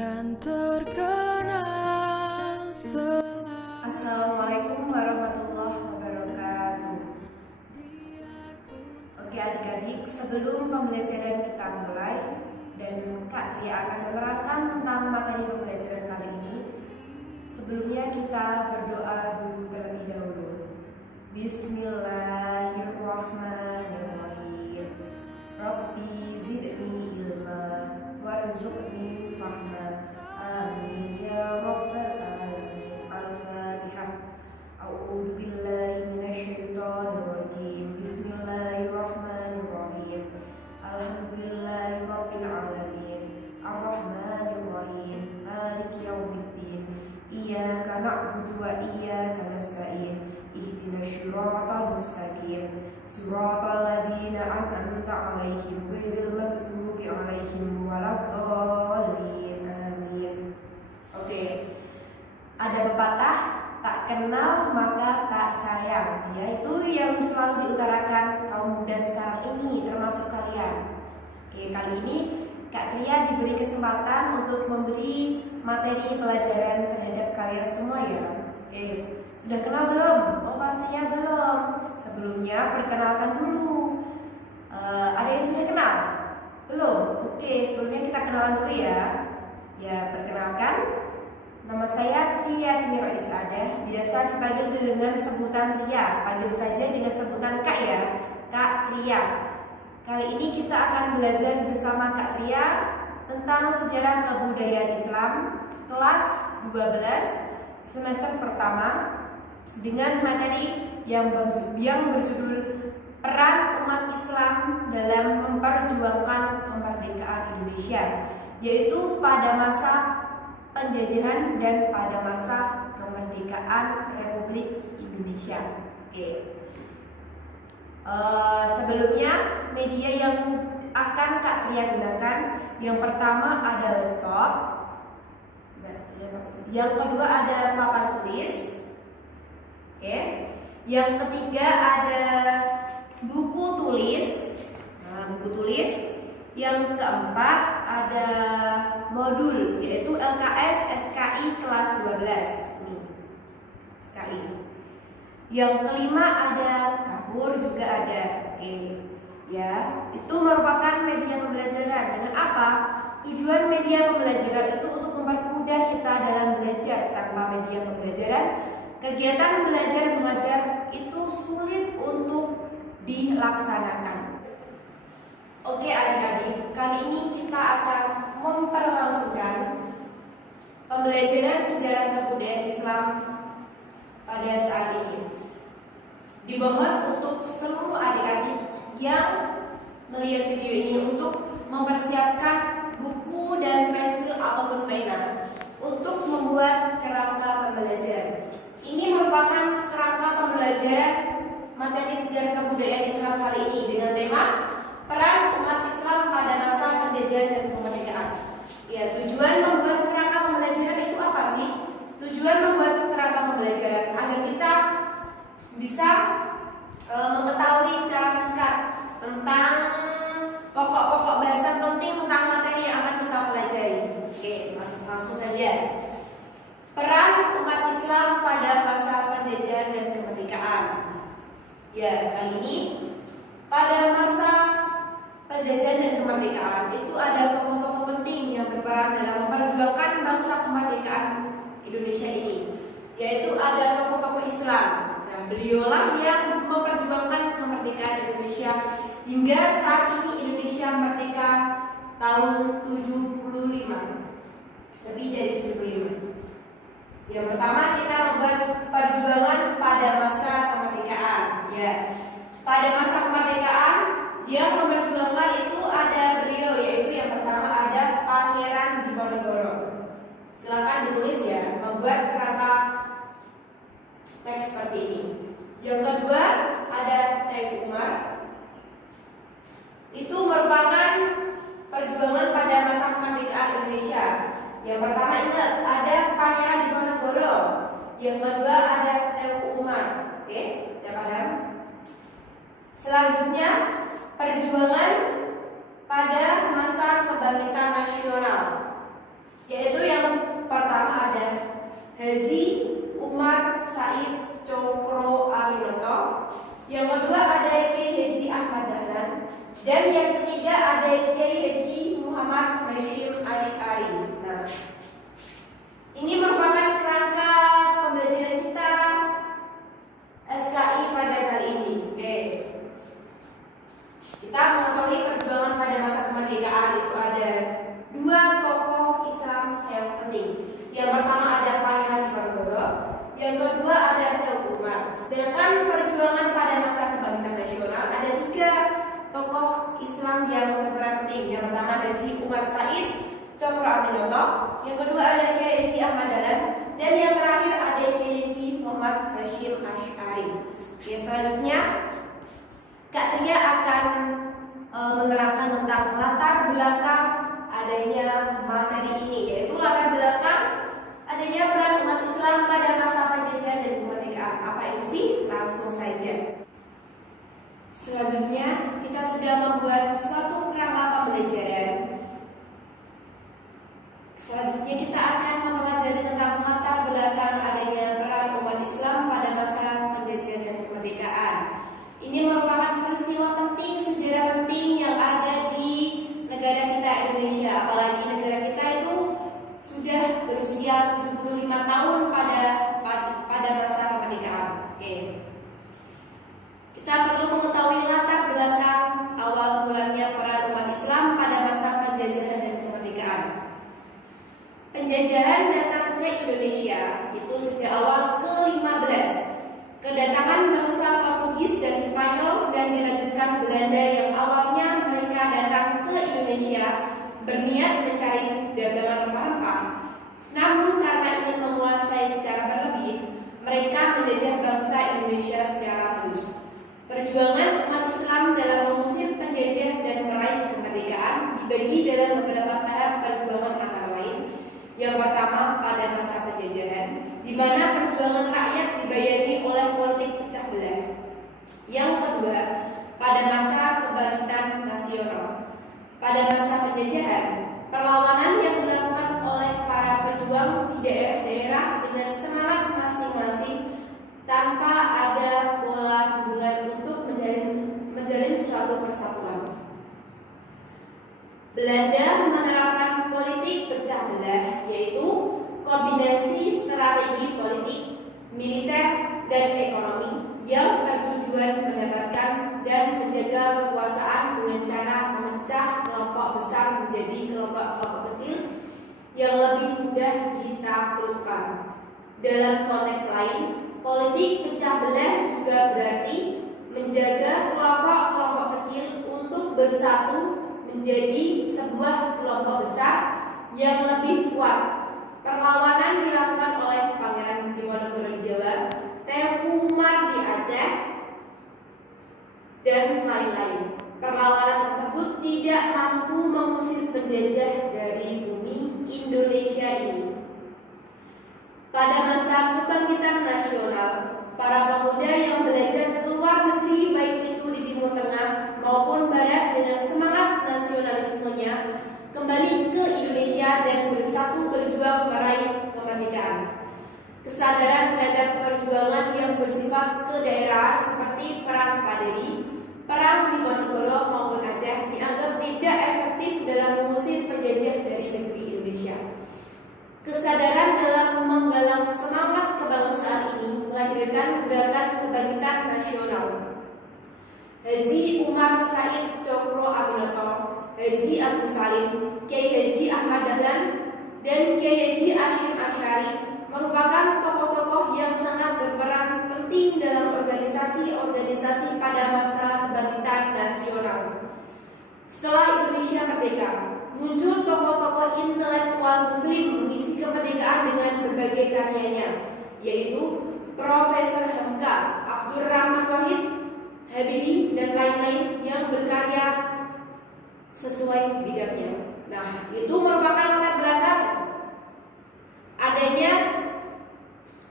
Kan terkenang Assalamualaikum warahmatullahi wabarakatuh. Oke adik-adik, sebelum pembelajaran kita mulai dan Kak Tria akan menerangkan tentang materi pembelajaran kali ini, sebelumnya kita berdoa dulu terlebih dahulu. Bismillahirrahmanirrahim. Rabbi zidni ilma warzuqni fahma. Amin ya rabbal alamin. Al-Fatihah. A'udzu billahi minasyaitonir rajim. Bismillahirrahmanirrahim. Alhamdulillahi rabbil alamin. Ar-Rahmanir Rahim. Maliki yaumiddin. Iyyaka na'budu wa iyyaka nasta'in. Ihdinas siratal mustaqim. Siratal ladzina an'amta 'alaihim ghairil maghdubi 'alaihim waladdallin. Amin. Oke. Ada pepatah, tak kenal maka tak sayang, yaitu yang selalu diutarakan kaum muda sekarang ini, termasuk kalian. Oke, kali ini Kak Tria diberi kesempatan untuk memberi materi pelajaran terhadap kalian semua ya. Oke, sudah kenal belum? Oh pastinya belum. Sebelumnya perkenalkan dulu. Ada yang sudah kenal? Belum? Oke, sebelumnya kita kenalan dulu ya. Ya, perkenalkan. Nama saya Tria Tini Roisadah, biasa dipanggil dengan sebutan Tria. Panggil saja dengan sebutan Kak ya, Kak Tria. Kali ini kita akan belajar bersama Kak Tria tentang sejarah kebudayaan Islam kelas 12 semester pertama dengan materi yang berjudul Peran Umat Islam dalam Memperjuangkan Kemerdekaan Indonesia, yaitu pada masa penjajahan dan pada masa kemerdekaan Republik Indonesia. Oke. Sebelumnya media yang akan Kak Tria gunakan, yang pertama ada laptop, yang kedua ada papan tulis, oke. Yang ketiga ada buku tulis, buku tulis. Yang keempat ada modul, yaitu LKS SKI kelas 12. SKI. Yang kelima ada kapur, juga ada. Oke. Ya, itu merupakan media pembelajaran. Dengan apa? Tujuan media pembelajaran itu untuk mempermudah kita dalam belajar. Tanpa media pembelajaran, kegiatan belajar mengajar itu sulit untuk dilaksanakan. Oke adik-adik, kali ini kita akan memperlangsungkan pembelajaran sejarah kebudayaan Islam pada saat ini. Dimohon untuk seluruh adik-adik yang melihat video ini untuk mempersiapkan buku dan pensil ataupun pena untuk membuat kerangka pembelajaran. Ini merupakan kerangka pembelajaran materi sejarah kebudayaan Islam kali ini dengan tema Peran Umat Islam pada Masa Penjajahan dan Kemerdekaan. Ya, tujuan membuat kerangka pembelajaran itu apa sih? Tujuan membuat kerangka pembelajaran agar kita bisa mengetahui secara singkat tentang pokok-pokok bahasan penting tentang materi yang akan kita pelajari. Oke, langsung saja. Peran umat Islam pada masa penjajahan dan kemerdekaan. Ya, kali ini pada masa penjajahan dan kemerdekaan itu ada tokoh-tokoh penting yang berperan dalam memperjuangkan bangsa kemerdekaan Indonesia ini, yaitu ada tokoh-tokoh Islam. Nah, beliaulah yang memperjuangkan kemerdekaan Indonesia hingga saat ini Indonesia merdeka tahun 75, lebih dari 75. Yang pertama kita membuat perjuangan pada masa kemerdekaan. Ya, pada masa kemerdekaan yang memperjuangkan itu ada beliau, yaitu yang pertama ada Pangeran Diponegoro. Silakan ditulis ya, membuat kerangka teks seperti ini. Yang kedua ada Tengku Umar. Itu merupakan perjuangan pada masa kemerdekaan Indonesia. Yang pertama ingat ada Pangeran Diponegoro. Yang kedua ada Tengku Umar. Oke, udah paham? Selanjutnya perjuangan pada masa kebangkitan nasional, yaitu Haji Umar Said Cokro Aminoto. Yang kedua ada Kiai Haji Ahmad Dahlan. Dan yang ketiga ada Kiai Haji Muhammad Hashim Asy'ari. Nah, ini merupakan kerangka pembelajaran kita SKI pada kali ini. Oke. Kita mengetahui perjuangan pada masa kemerdekaan itu ada dua tokoh Islam yang penting. Yang pertama ada Pangeran Diponegoro, yang kedua ada Teguh Umar. Sedangkan perjuangan pada masa kebangkitan nasional ada tiga tokoh Islam yang berperan penting. Yang pertama Haji Umar Said Cokro Aminoto, yang kedua ada Kiai Haji Ahmad Dahlan, dan yang terakhir ada Kiai Haji Muhammad Hashim Asy'ari. Oke, selanjutnya Kak Tria akan menerangkan tentang latar belakang adanya materi ini, yaitu latar belakang adanya peran umat Islam pada masa penjajahan dan kemerdekaan. Apa itu sih? Langsung saja. Selanjutnya kita sudah membuat suatu kerangka pembelajaran. Selanjutnya kita akan mempelajari tentang latar belakang adanya peran umat Islam pada masa penjajahan dan kemerdekaan. Ini merupakan peristiwa penting, sejarah penting yang ada di negara kita Indonesia. Apalagi negara kita itu sudah berusia 75 tahun pada masa kemerdekaan. Oke. Kita perlu mengetahui latar belakang awal mulanya peran umat Islam pada masa penjajahan dan kemerdekaan. Penjajahan datang ke Indonesia itu sejak awal ke-15. Kedatangan bangsa Portugis dan Spanyol dan dilanjutkan Belanda yang awalnya mereka datang ke Indonesia berniat mencari dagangan rempah-rempah. Namun karena ingin menguasai secara berlebih, mereka menjajah bangsa Indonesia secara halus. Perjuangan umat Islam dalam mengusir penjajah dan meraih kemerdekaan dibagi dalam beberapa tahap perjuangan antara lain. Yang pertama pada masa penjajahan, di mana perjuangan rakyat dibayani oleh politik pecah belah. Yang kedua, pada masa kebangkitan nasional. Pada masa penjajahan, perlawanan yang dilakukan oleh para pejuang di daerah-daerah dengan semangat masing-masing tanpa ada pola hubungan untuk menjalin suatu persatuan. Belanda menerapkan politik pecah belah, yaitu kombinasi strategi politik, militer, dan ekonomi yang bertujuan mendapatkan dan menjaga kekuasaan dengan cara memecah kelompok besar menjadi kelompok-kelompok kecil yang lebih mudah ditaklukkan. Dalam konteks lain, politik pecah belah juga berarti menjaga kelompok-kelompok kecil untuk bersatu menjadi sebuah kelompok besar yang lebih kuat. Perlawanan dilakukan oleh Pangeran Diponegoro di Jawa, Teguh Umar di Aceh, dan lain-lain. Perlawanan tersebut tidak mampu mengusir penjajah dari bumi Indonesia ini. Pada masa kebangkitan nasional, para pemuda yang belajar ke luar negeri baik itu di Timur Tengah maupun Barat dengan semangat nasionalismenya kembali ke Indonesia dan bersatu berjuang meraih kemerdekaan. Kesadaran terhadap perjuangan yang bersifat kedaerahan seperti Perang Paderi, Perang Diponegoro maupun Aceh dianggap tidak efektif dalam mengusir penjajah dari negeri Indonesia. Kesadaran dalam menggalang semangat kebangsaan ini melahirkan gerakan kebangkitan nasional. Haji Umar Said Cokro Aminoto, Haji Agus Salim, Kiai Haji Ahmad Dahlan, dan Kiai Haji Hashim Asy'ari merupakan tokoh-tokoh yang sangat berperan penting dalam organisasi-organisasi pada masa kebangkitan nasional. Setelah Indonesia merdeka, muncul tokoh-tokoh intelektual Muslim mengisi kemerdekaan dengan berbagai karyanya, yaitu Profesor Hamka, Abdurrahman Wahid, Habibie, dan lain-lain yang berkarya sesuai bidangnya. Nah, itu merupakan latar belakang adanya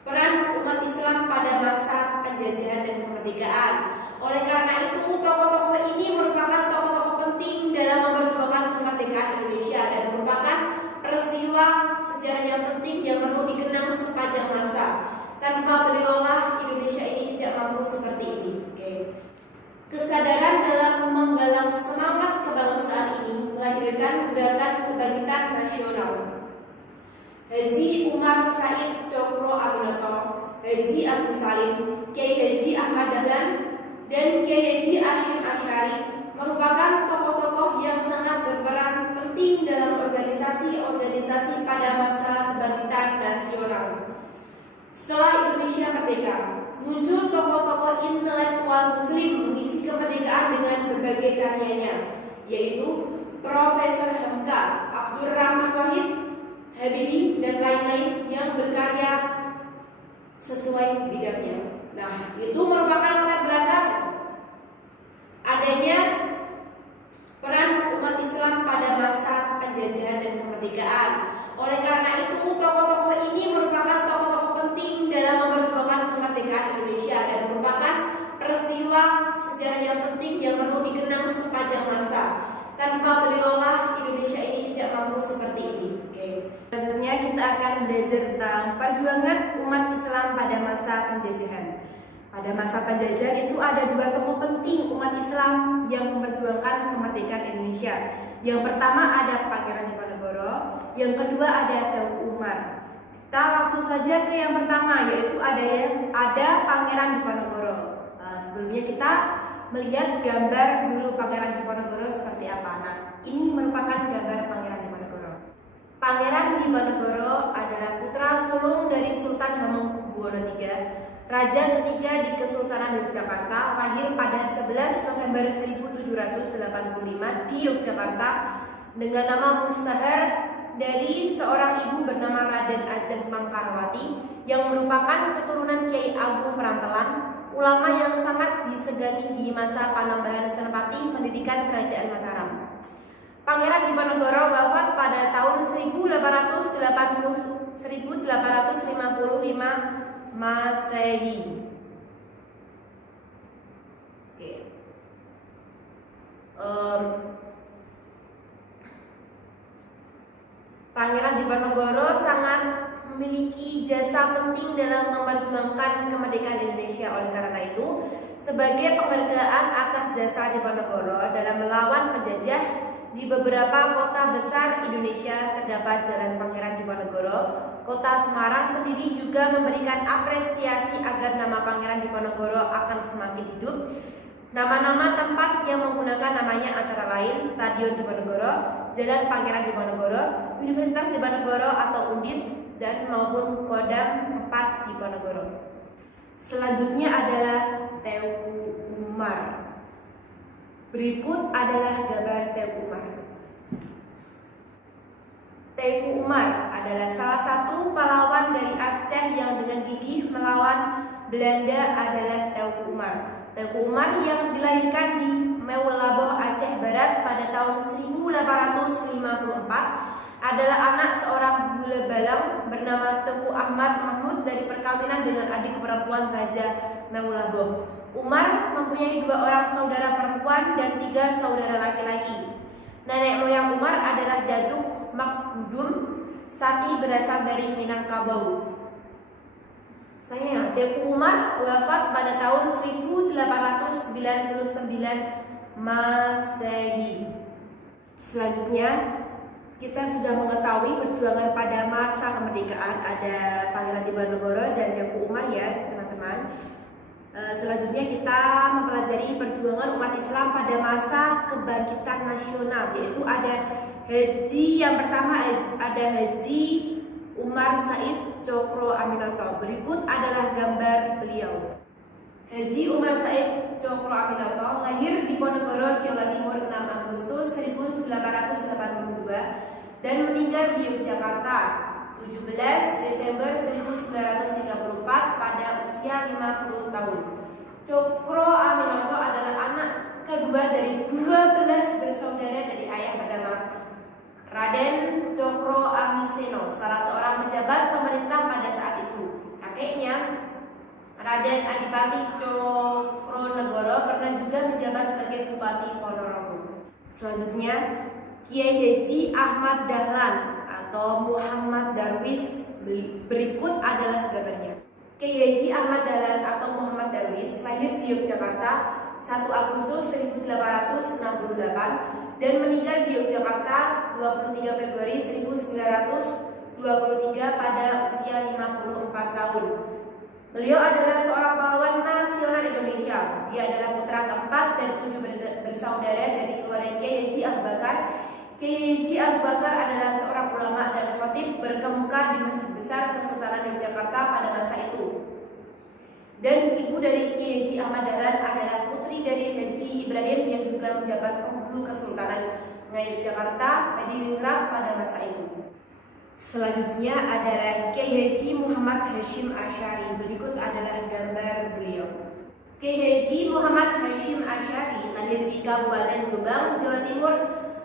peran umat Islam pada masa penjajahan dan kemerdekaan. Oleh karena itu, tokoh-tokoh ini merupakan tokoh-tokoh penting dalam memperjuangkan kemerdekaan Indonesia dan merupakan peristiwa sejarah yang penting yang perlu dikenang sepanjang dalam menggalang semangat kebangsaan ini melahirkan gerakan kebangkitan nasional. Haji Umar Said Cokro Aminoto, Haji Agus Salim, Kiai Haji Ahmad Dahlan, dan Kiai Haji Hashim Asy'ari merupakan tokoh-tokoh yang sangat berperan penting dalam organisasi-organisasi pada masa kebangkitan nasional. Setelah Indonesia merdeka, muncul tokoh-tokoh intelektual Muslim mengisi kemerdekaan dengan berbagai karyanya, yaitu Profesor Hamka, Abdurrahman Wahid, Habibie, dan lain-lain yang berkarya sesuai bidangnya. Nah, itu merupakan latar belakang adanya peran umat Islam pada masa penjajahan dan kemerdekaan. Oleh karena itu, tokoh-tokoh ini merupakan tokoh-tokoh penting dalam memperjuangkan kemerdekaan Indonesia dan merupakan peristiwa sejarah yang penting yang perlu dikenang sepanjang masa. Tanpa beliaulah Indonesia ini tidak mampu seperti ini. Oke. Selanjutnya kita akan belajar tentang perjuangan umat Islam pada masa penjajahan. Pada masa penjajahan itu ada dua tokoh penting umat Islam yang memperjuangkan kemerdekaan Indonesia. Yang pertama ada Pangeran Diponegoro, yang kedua ada Teuku Umar. Kita langsung saja ke yang pertama, yaitu ada Pangeran Diponegoro. Sebelumnya kita melihat gambar dulu Pangeran Diponegoro seperti apa. Nah, ini merupakan gambar Pangeran Diponegoro. Pangeran Diponegoro adalah putra sulung dari Sultan Hamengkubuwono III, Raja ketiga di Kesultanan Yogyakarta, lahir pada 11 November 1785 di Yogyakarta dengan nama mustahar dari seorang ibu bernama Raden Ajeng Mangkarawati yang merupakan keturunan Kiai Agung Perampelan, ulama yang sangat disegani di masa Panembahan Senapati Pendidikan Kerajaan Mataram. Pangeran Diponegoro wafat pada tahun 1855 Masehi. Oke. Pangeran Diponegoro sangat memiliki jasa penting dalam memperjuangkan kemerdekaan Indonesia. Oleh karena itu, sebagai penghargaan atas jasa Diponegoro dalam melawan penjajah di beberapa kota besar Indonesia terdapat Jalan Pangeran Diponegoro. Kota Semarang sendiri juga memberikan apresiasi agar nama Pangeran Diponegoro akan semakin hidup. Nama-nama tempat yang menggunakan namanya antara lain Stadion Diponegoro, Jalan Pangeran Diponegoro, Universitas Diponegoro atau Undip, dan maupun Kodam 4 Diponegoro. Selanjutnya adalah Teuku Umar. Berikut adalah gambar Teuku Umar. Teuku Umar adalah salah satu pahlawan dari Aceh yang dengan gigih melawan Belanda adalah Teuku Umar. Teuku Umar yang dilahirkan di Meulaboh, Aceh Barat pada tahun 1854 adalah anak seorang bule balang bernama Teuku Ahmad Mahmud dari perkawinan dengan adik perempuan Raja Meulaboh. Umar mempunyai 2 orang saudara perempuan dan 3 saudara laki-laki. Nenek moyang Umar adalah Datuk Makhudum Sati berasal dari Minangkabau. Sayangnya, Teuku Umar wafat pada tahun 1899 Masehi. Selanjutnya, kita sudah mengetahui perjuangan pada masa kemerdekaan. Ada Pangeran Diponegoro dan Teuku Umar ya, teman-teman. Selanjutnya kita mempelajari perjuangan umat Islam pada masa kebangkitan nasional, yaitu ada Haji yang pertama ada Haji Umar Said Cokro Aminoto. Berikut adalah gambar beliau. Haji Umar Said Cokro Aminoto lahir di Ponorogo, Jawa Timur 6 Agustus 1882 dan meninggal di Yogyakarta 17 Desember 1934 pada usia 50 tahun. Cokro Aminoto adalah anak kedua dari 12 bersaudara dari ayah bernama Raden Cokro Amiseno, salah seorang pejabat pemerintah pada saat itu. Kakeknya Raden Adipati Cokronegoro pernah juga menjabat sebagai Bupati Ponorogo. Selanjutnya Kiai Haji Ahmad Dahlan atau Muhammad Darwis. Berikut adalah gambarnya. Kiai Haji Ahmad Dahlan atau Muhammad Darwis lahir di Yogyakarta 1 Agustus 1868 dan meninggal di Yogyakarta 23 Februari 1923 pada usia 54 tahun. Beliau adalah seorang pahlawan nasional Indonesia. Dia adalah putra keempat dan 7 bersaudara dari keluarga Kiai Haji Abu Bakar. Kiai Haji Abu Bakar adalah seorang ulama dan khatib berkemuka di Masjid Besar Kesultanan Yogyakarta pada masa itu. Dan ibu dari Kiai Haji Ahmad Dahlan adalah putri dari Haji Ibrahim yang juga menjabat penghulu Kesultanan Yogyakarta Hadiningrat pada masa itu. Selanjutnya adalah Kiai Haji Muhammad Hasyim Asy'ari. Berikut adalah gambar beliau. Kiai Haji Muhammad Hasyim Asy'ari lahir di Kabupaten Jombang, Jawa Timur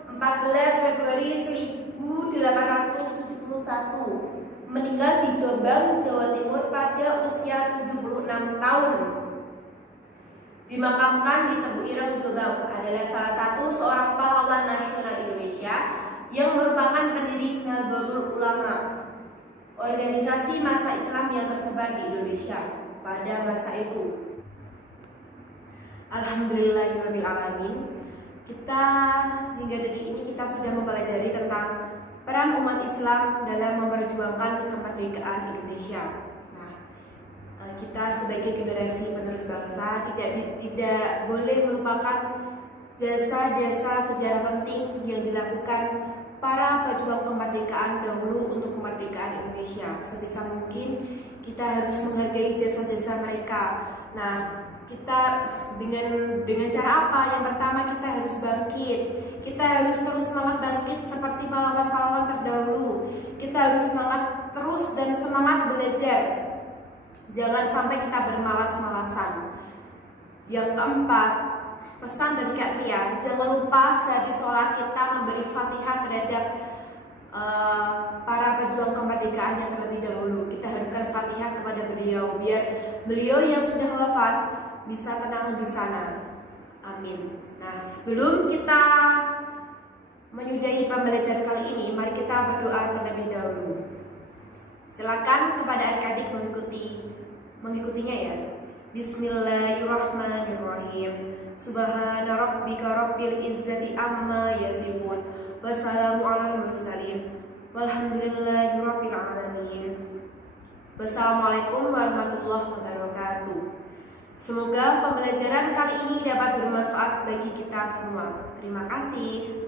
14 Februari 1871. Meninggal di Jombang, Jawa Timur pada usia 76 tahun. Dimakamkan di Tebu Ireng, Jombang. Adalah salah satu seorang pahlawan nasional Indonesia yang merupakan pendiri Nahdlatul Ulama, organisasi massa Islam yang tersebar di Indonesia pada masa itu. Alhamdulillahirabbil alamin. Kita hingga detik ini kita sudah mempelajari tentang peran umat Islam dalam memperjuangkan kemerdekaan Indonesia. Nah, kita sebagai generasi penerus bangsa tidak boleh melupakan jasa-jasa sejarah penting yang dilakukan para pejuang kemerdekaan dahulu untuk kemerdekaan Indonesia. Sebisa mungkin kita harus menghargai jasa-jasa mereka. Nah, kita dengan cara apa? Yang pertama, kita harus bangkit. Kita harus terus semangat bangkit seperti pahlawan-pahlawan terdahulu. Kita harus semangat terus dan semangat belajar. Jangan sampai kita bermalas-malasan. Yang keempat, pesan dari Kak Tria, jangan lupa sehari sholat kita memberi Fatihah terhadap para pejuang kemerdekaan yang terlebih dahulu. Kita hadirkan Fatihah kepada beliau biar beliau yang sudah wafat bisa tenang di sana. Amin. Nah, sebelum kita menyudahi pembelajaran kali ini, mari kita berdoa terlebih dahulu. Silakan kepada adik-adik mengikutinya ya. Bismillahirrahmanirrahim. Subhana rabbika rabbil izzati amma yasifun. Wassalamu alal mursalin. Walhamdulillahi rabbil alamin. Wassalamualaikum warahmatullahi wabarakatuh. Semoga pembelajaran kali ini dapat bermanfaat bagi kita semua. Terima kasih.